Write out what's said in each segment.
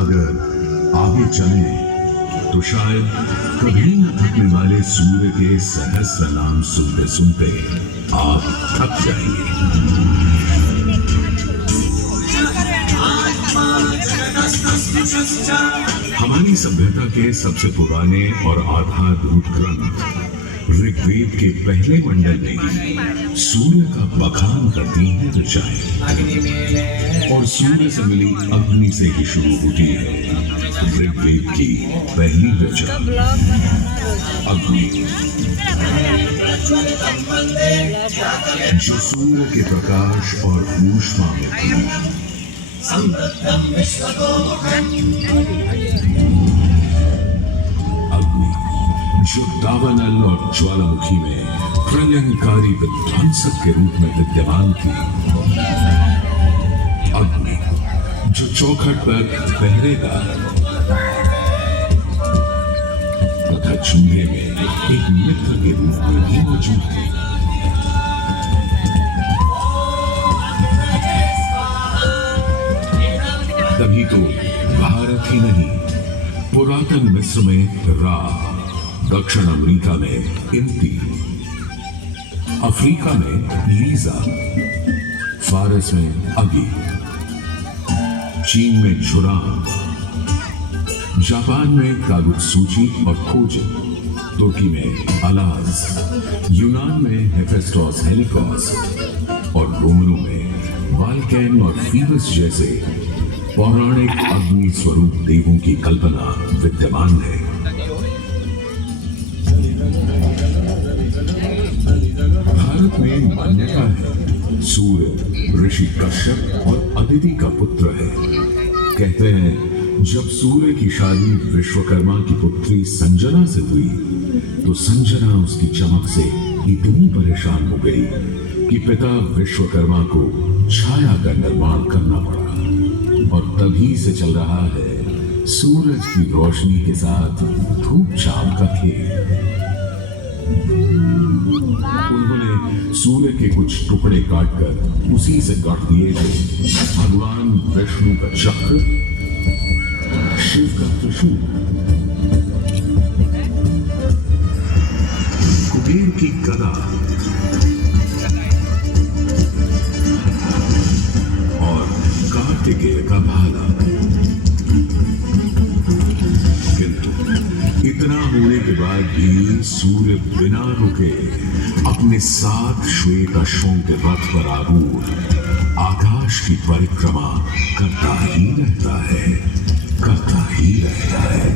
अगर आगे चले तो शायद कभी न थकने वाले सूर्य के सहस्र नाम सुनते सुनते आप थक जाएंगे। हमारी सभ्यता के सबसे पुराने और आधारभूत ग्रंथ ऋग्वेद के पहले मंडल में सूर्य का बखान करती है ऋचाएं, और सूर्य से मिली अग्नि से ही शुरू होती है ऋग्वेद की पहली ऋचा अग्नि, जो सूर्य के प्रकाश और ऊष्मा में थी। जो दावानल और ज्वालामुखी में प्रलयंकारी विध्वंसक के रूप में विद्यमान थी। अग्नि जो चौखट पर पहरेगा तथा चूल्हे में एक मित्र के रूप में भी मौजूद थी। तभी तो भारत ही नहीं, पुरातन मिस्र में रा, दक्षिण अमेरिका में इंती, अफ्रीका में लीजा, फारस में अगी, चीन में झुरान, जापान में कागुत्सूची और खोजिन, तुर्की में अलाज, यूनान में हेफेस्टोस हेलिकोस और रोमनों में वाल्कैन और फीबस जैसे पौराणिक अग्नि स्वरूप देवों की कल्पना विद्यमान है। भारत में मान्यता है सूर्य ऋषि कश्यप और अदिति का पुत्र है। कहते हैं जब सूर्य की शादी विश्वकर्मा की पुत्री संजना से हुई तो संजना उसकी चमक से इतनी परेशान हो गई कि पिता विश्वकर्मा को छाया का निर्माण करना पड़ा, और तभी से चल रहा है सूरज की रोशनी के साथ धूप छाव का खेल। उन्होंने सूर्य के कुछ टुकड़े काटकर उसी से काट दिए थे भगवान विष्णु का चक्र, शिव का त्रिशूल, कुबेर की गदा और कार्तिकेय का भाला। इतना होने के बाद भी सूर्य बिना रुके अपने 7 श्वेत अश्वों के रथ पर आरूढ़ आकाश की परिक्रमा करता ही रहता है, करता ही रहता है।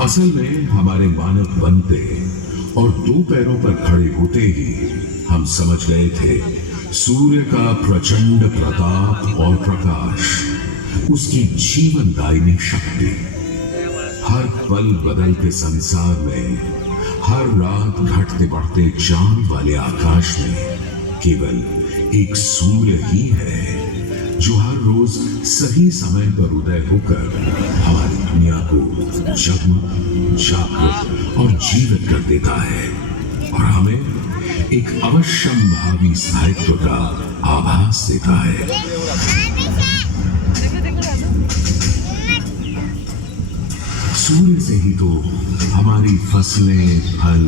असल में हमारे मानव बनते और 2 पैरों पर खड़े होते ही हम समझ गए थे सूर्य का प्रचंड प्रताप और प्रकाश, उसकी जीवनदायिनी शक्ति। हर पल बदलते संसार में, हर रात घटते बढ़ते चांद वाले आकाश में केवल एक सूर्य ही है जो हर रोज सही समय पर उदय होकर हमारी दुनिया को जगमग, जागृत और जीवित कर देता है, और हमें एक अवश्यम भावी स्थायित्व का आभास देता है। सूर्य से ही तो हमारी फसलें, फल,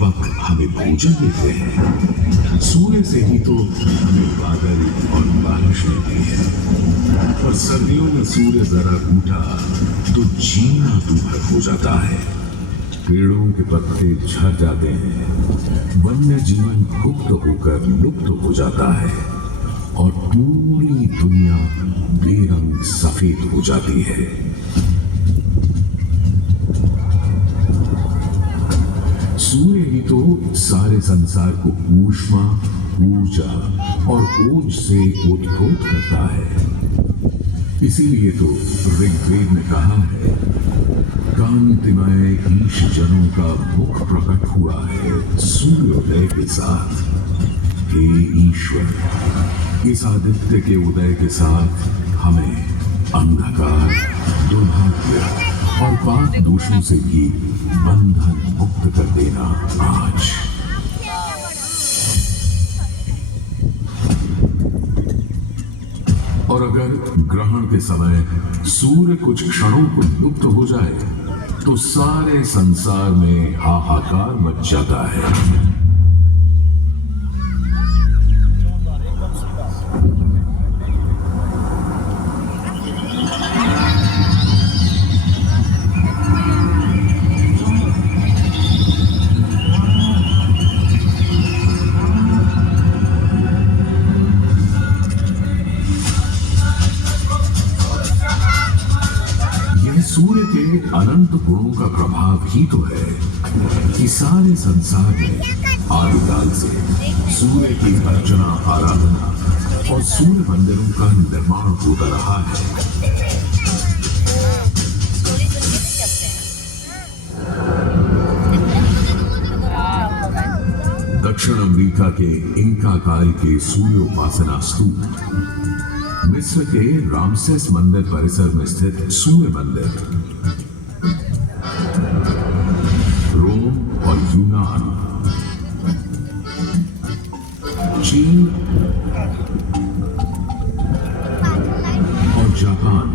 पक हमें भोजन देते हैं। सूर्य से ही तो हमें बादल और बारिश मिलती है। और सर्दियों में सूर्य जरा उठा तो जीना दूभर हो जाता है। पेड़ों के पत्ते झड़ जाते हैं, वन्य जीवन गुप्त होकर लुप्त हो जाता है और पूरी दुनिया बेरंग सफेद हो जाती है। सूर्य ही तो सारे संसार को ऊष्मा, ऊर्जा और ओज से ओतप्रोत करता है। इसीलिए तो ऋग्वेद में कहा है, कांतिमय ईश जनों का मुख प्रकट हुआ है सूर्योदय के साथ। हे ईश्वर, इस आदित्य के उदय के साथ हमें अंधकार, दुर्भाग्य और पाप दोषों से भी बंधन मुक्त कर देना आज। और अगर ग्रहण के समय सूर्य कुछ क्षणों को लुप्त हो जाए तो सारे संसार में हाहाकार मच जाता है। सूर्य के अनंत गुणों का प्रभाव ही तो है कि सारे संसार में आदिकाल से सूर्य की अर्चना, आराधना और सूर्य मंदिरों का निर्माण होता रहा है। दक्षिण अमेरिका के इंका काल के सूर्योपासना स्तूप, मिस्र के रामसेस मंदिर परिसर में स्थित सूर्य मंदिर, रोम और यूनान, चीन और जापान,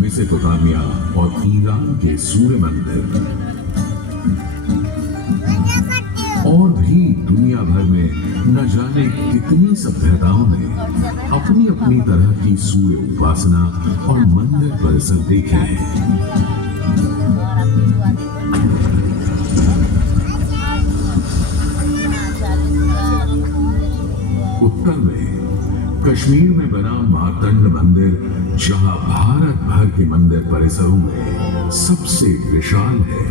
मेसोपोटामिया और ईरान के सूर्य मंदिर और भी दुनिया भर में न जाने कितनी सभ्यताओं ने अपनी अपनी तरह की सूर्य उपासना और मंदिर परिसर देखे हैं। उत्तर में कश्मीर में बना मार्तंड मंदिर, जहां भारत भर के मंदिर परिसरों में सबसे विशाल है,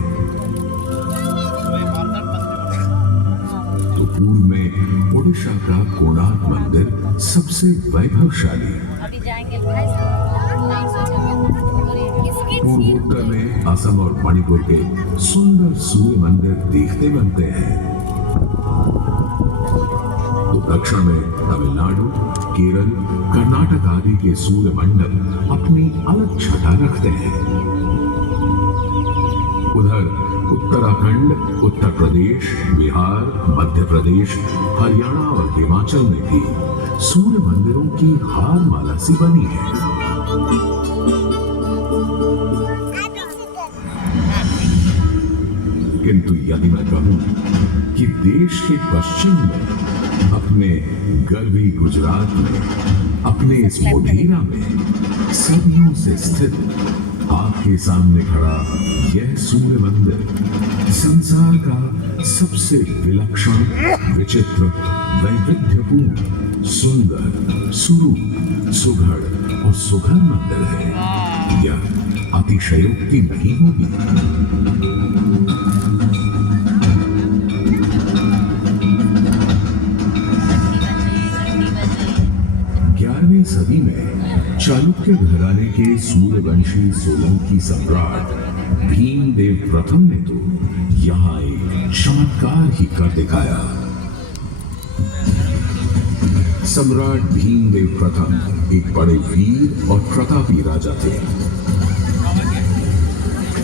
पूर्व में ओडिशा का कोणार्क मंदिर सबसे वैभवशाली, पूर्वोत्तर में असम और मणिपुर के सुंदर सूर्य मंदिर देखते बनते हैं, तो दक्षिण में तमिलनाडु, केरल, कर्नाटक आदि के सूर्य मंडप अपनी अलग छटा रखते हैं। उधर उत्तराखंड, उत्तर प्रदेश, बिहार, मध्य प्रदेश, हरियाणा और हिमाचल में भी सूर्य मंदिरों की हार माला सी बनी है। किंतु यदि मैं कहूं कि देश के पश्चिम में, अपने गर्वी गुजरात में, अपने इस मोढेरा में सदियों से स्थित आपके सामने खड़ा यह सूर्य मंदिर संसार का सबसे विलक्षण, विचित्र, वैविध्यपूर्ण, सुंदर, सुरूप, सुघड़ और सुघर मंदिर है, यह अतिशयोक्ति नहीं होगी। 11वीं सदी में चालुक्य घराने के सूर्यवंशी सोलंकी सम्राट भीमदेव प्रथम ने तो यहाँ एक चमत्कार ही कर दिखाया। सम्राट भीमदेव प्रथम एक बड़े वीर और प्रतापी राजा थे।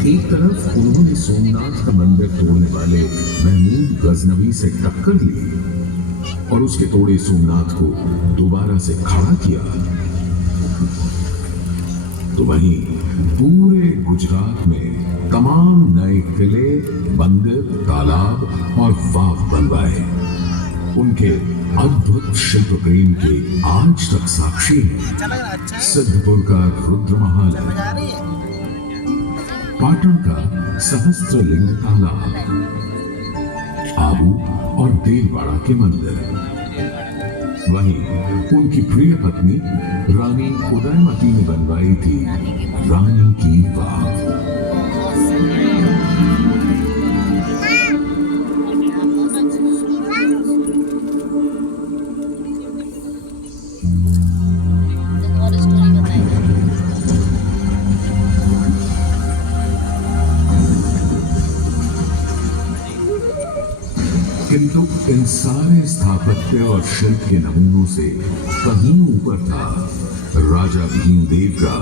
एक तरफ उन्होंने सोमनाथ का मंदिर तोड़ने वाले महमूद गजनवी से टक्कर ली और उसके तोड़े सोमनाथ को दोबारा से खड़ा किया, तो वहीं पूरे गुजरात में तमाम नए किले, मंदिर, तालाब और वाव बनवाए। उनके अद्भुत शिल्प प्रेम के आज तक साक्षी हैं सिद्धपुर का रुद्र महालय, पाटन का सहस्त्रलिंग तालाब, आबू और देलवाड़ा के मंदिर, वहीं उनकी प्रिय पत्नी रानी उदयमती ने बनवाई थी रानी की वाव। किंतु इन सारे स्थापत्य और शिल्प के नमूनों से कहीं ऊपर था राजा भीमदेव का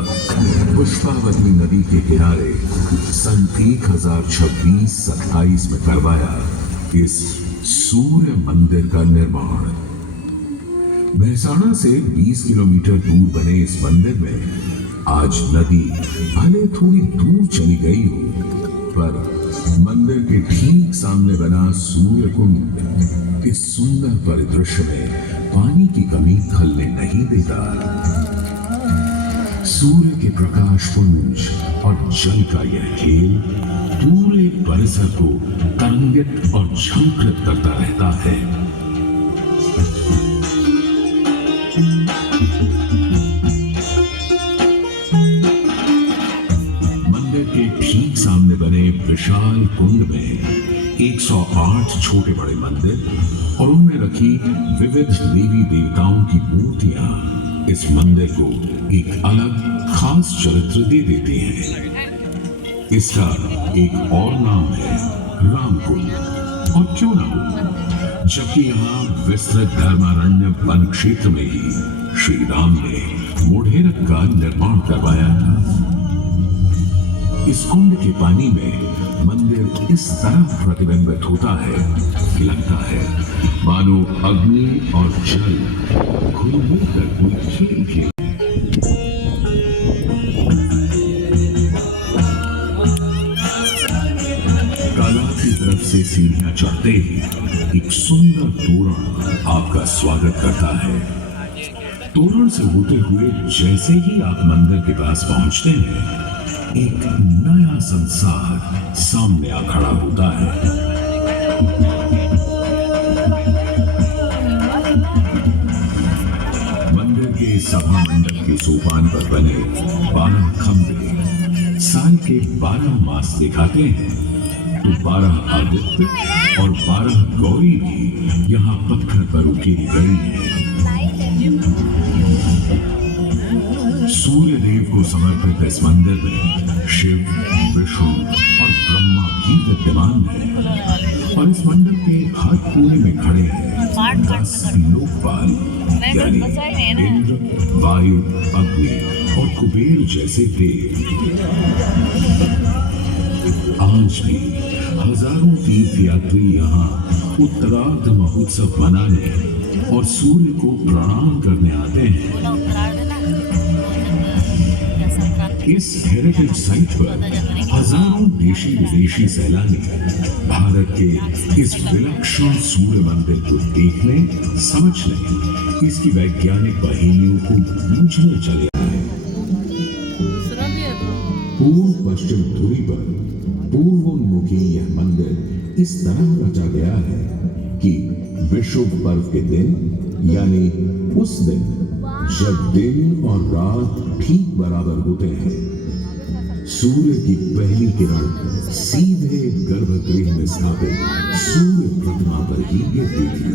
पुष्पावती नदी के किनारे सन 1026-27 में करवाया इस सूर्य मंदिर का निर्माण। मेहसाणा से 20 किलोमीटर दूर बने इस मंदिर में आज नदी भले थोड़ी दूर चली गई हो, पर मंदिर के ठीक सामने बना सूर्य कुंड इस सुंदर परिदृश्य में पानी की कमी खलने नहीं देता। सूर्य के प्रकाश पुंज और जल का यह खेल पूरे परिसर को तरंगित और झंकृत करता रहता है। ठीक सामने बने विशाल कुंड में 108 छोटे बड़े मंदिर और उनमें रखी विविध देवी देवताओं की मूर्तियां इस मंदिर को एक अलग खास चरित्र दे देती हैं। इसका एक और नाम है रामकुंड, और क्यों ना हो, जबकि यहाँ विस्तृत धर्मारण्य वन क्षेत्र में ही श्री राम ने मोढेरक का निर्माण करवाया था। इस कुंड के पानी में मंदिर इस तरह प्रतिबिंबित होता है कि लगता है मानो अग्नि और जल घुल मिल कर कोई खेल खेल। तालाब की तरफ से सीढ़ियां चढ़ते ही एक सुंदर तोरण आपका स्वागत करता है। तोरण से होते हुए जैसे ही आप मंदिर के पास पहुंचते हैं, एक नया संसार सामने आ खड़ा होता है। मंदिर के सभा मंडप के सोपान पर बने 12 खंभे साल के 12 मास दिखाते हैं, तो 12 आदित्य और 12 गौरी भी यहाँ पत्थर पर उकेरी गई है। सूर्य देव को समर्पित इस मंदिर में शिव, विष्णु और ब्रह्मा भी विद्यमान है, और इस मंदिर के हर कोने में खड़े हैं 10 लोकपाल, यानी इंद्र, वायु, अग्नि और कुबेर जैसे देव। आज भी हजारों तीर्थयात्री यहाँ उत्तरार्ध महोत्सव मनाने और सूर्य को प्रणाम करने आते हैं। इस हेरिटेज साइट पर हजारों देशी विदेशी सैलानी भारत के इस विलक्षण सूर्य मंदिर को देखने, समझने, इसकी वैज्ञानिक पहेलियों को बूझने चले आए। पूर्व पश्चिम धुरी पर पूर्वोन्मुखी यह मंदिर इस तरह रचा गया है कि विषुव पर्व के दिन, यानी उस दिन जब दिन और रात ठीक बराबर होते हैं, सूर्य की पहली किरण सीधे गर्भगृह में स्थापित सूर्य प्रतिमा पर ही गिरती थी।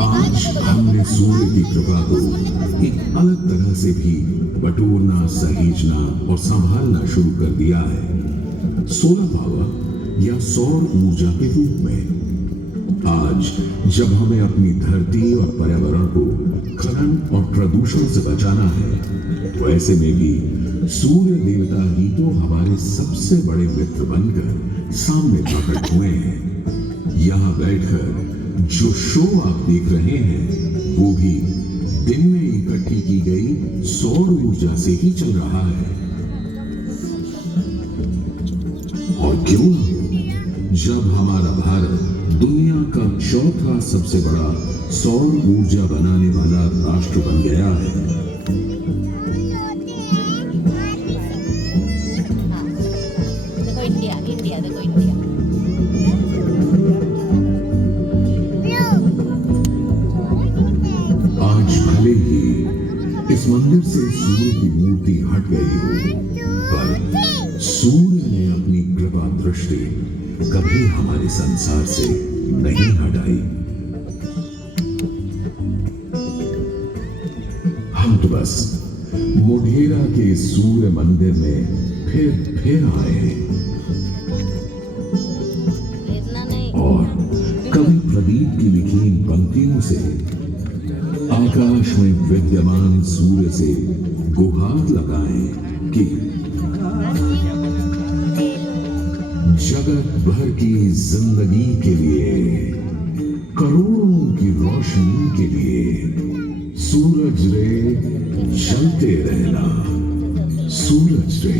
आज हमने सूर्य की कृपा को एक अलग तरह से भी बटोरना, सहेजना और संभालना शुरू कर दिया है, सोलर पावर या सौर ऊर्जा के रूप में। आज जब हमें अपनी धरती और पर्यावरण को खनन और प्रदूषण से बचाना है, तो ऐसे में भी सूर्य देवता ही तो हमारे सबसे बड़े मित्र बनकर सामने प्रकट हुए हैं। यहाँ बैठकर जो शो आप देख रहे हैं, वो भी दिन में इकट्ठी की गई सौर ऊर्जा से ही चल रहा है। और क्यों ना हो, जब हमारा भारत दुनिया का चौथा सबसे बड़ा सौर ऊर्जा बनाने वाला राष्ट्र बन गया है। देखो इंडिया, इंडिया देखो इंडिया। आज भले ही इस मंदिर से सूर्य की मूर्ति हट गई हो, पर सूर्य ने अपनी कृपा दृष्टि कभी हमारे संसार से नहीं हटाई। हम तो बस मोढेरा के सूर्य मंदिर में फिर आए हैं इतना नहीं। और कवि प्रदीप की लिखी इन पंक्तियों से आकाश में विद्यमान सूर्य से गुहार लगाएं कि जगत भर की जिंदगी के लिए, करोड़ों की रोशनी के लिए सूरज रे चलते रहना, सूरज रे